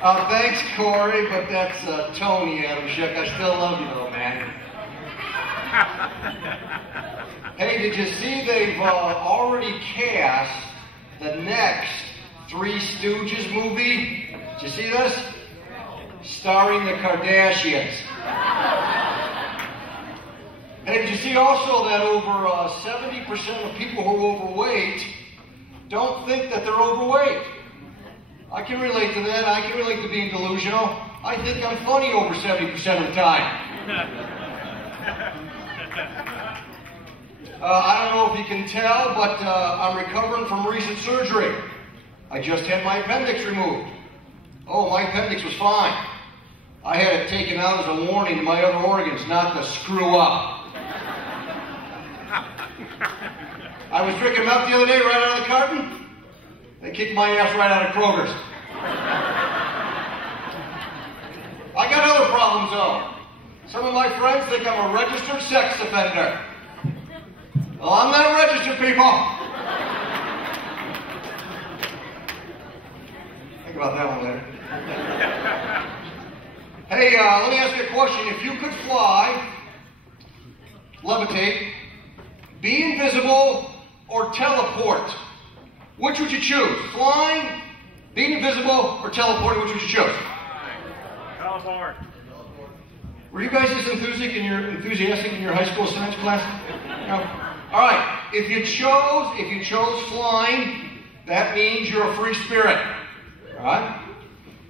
Thanks, Corey, but that's Tony Adamshick. I still love you, though, man. Hey, did you see they've already cast the next Three Stooges movie? Did you see this? Starring the Kardashians. And did you see also that over 70% of people who are overweight don't think that they're overweight? I can relate to that. I can relate to being delusional. I think I'm funny over 70% of the time. I don't know if you can tell, but I'm recovering from recent surgery. I just had my appendix removed. Oh, my appendix was fine. I had it taken out as a warning to my other organs not to screw up. I was drinking milk the other day right out of the carton. They kicked my ass right out of Kroger's. I got other problems though. Some of my friends think I'm a registered sex offender. Well, I'm not registered, people. Think about that one later. Hey, let me ask you a question. If you could fly, levitate, be invisible, or teleport, which would you choose? Flying, being invisible, or teleporting, which would you choose? Teleport. Were you guys this enthusiastic in your high school science class? No? All right, if you chose flying, that means you're a free spirit. All right?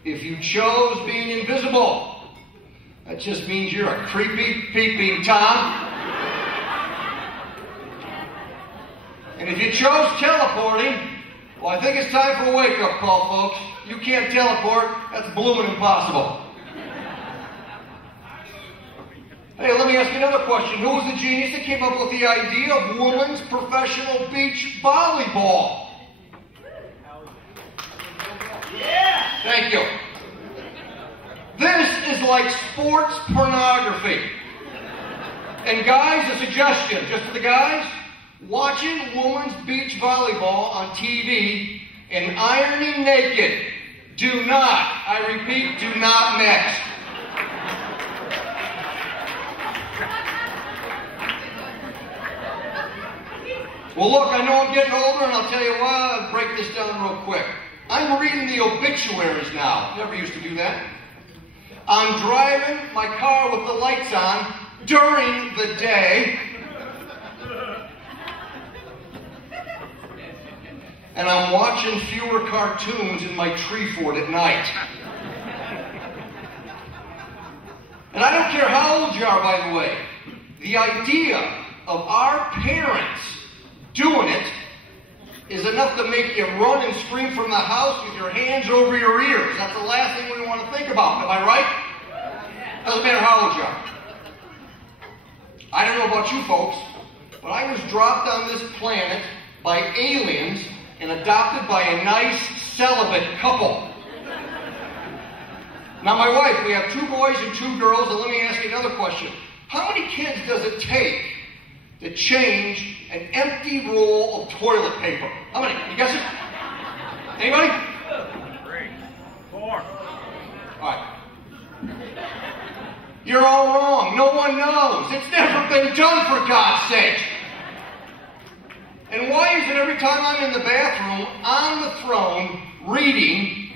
If you chose being invisible, that just means you're a creepy, peeping Tom. And if you chose teleporting, well, I think it's time for a wake-up call, folks. You can't teleport. That's blooming impossible. Hey, let me ask you another question. Who was the genius that came up with the idea of women's professional beach volleyball? Yeah! Thank you. This is like sports pornography. And guys, a suggestion, just for the guys, watching women's beach volleyball on TV and ironing naked. Do not, I repeat, do not mix. Well, look, I know I'm getting older, and I'll tell you what, I'll break this down real quick. I'm reading the obituaries now. Never used to do that. I'm driving my car with the lights on during the day. And I'm watching fewer cartoons in my tree fort at night. And I don't care how old you are, by the way. The idea of our parents doing it is enough to make you run and scream from the house with your hands over your ears. That's the last thing we want to think about. Am I right? Doesn't matter how old you are. I don't know about you folks, but I was dropped on this planet by aliens and adopted by a nice celibate couple. Now my wife, we have 2 boys and 2 girls, and let me ask you another question. How many kids does it take to change an empty roll of toilet paper? How many? You guess it? Anybody? 3, 4. All right. You're all wrong. No one knows. It's never been done, for God's sake. And why is it every time I'm in the bathroom, on the throne, reading?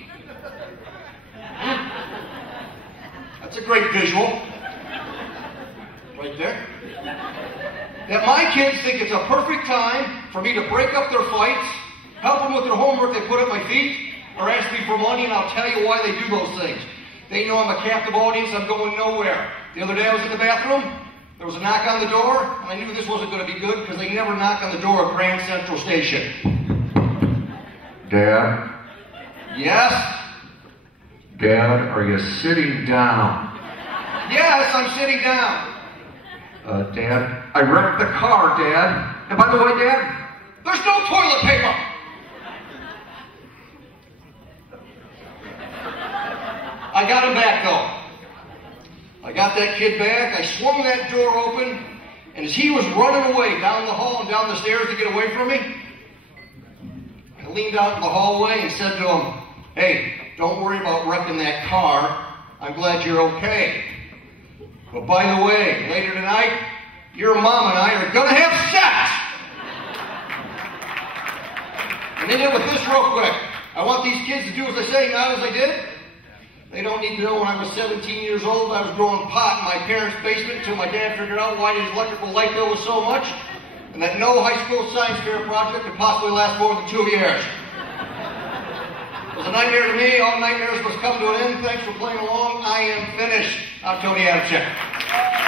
That's a great visual. Right there. That my kids think it's a perfect time for me to break up their fights, help them with their homework they put at my feet, or ask me for money, and I'll tell you why they do those things. They know I'm a captive audience, I'm going nowhere. The other day I was in the bathroom, there was a knock on the door, and I knew this wasn't going to be good because they never knock on the door at Grand Central Station. Dad? Yes? Dad, are you sitting down? Yes, I'm sitting down. Dad, I wrecked the car, Dad. And by the way, Dad, there's no toilet paper. I got him back, though. I got that kid back. I swung that door open, and as he was running away down the hall and down the stairs to get away from me, I leaned out in the hallway and said to him, "Hey, don't worry about wrecking that car. I'm glad you're okay. But by the way, later tonight, your mom and I are going to have sex! And then with this real quick. I want these kids to do as I say, not as I did. They don't need to know when I was 17 years old, I was growing pot in my parents' basement until my dad figured out why his electrical light bill was so much, and that no high school science fair project could possibly last more than 2 years. It was a nightmare to me. All nightmares must come to an end. Thanks for playing along. I am finished. I'm Tony Adamshick.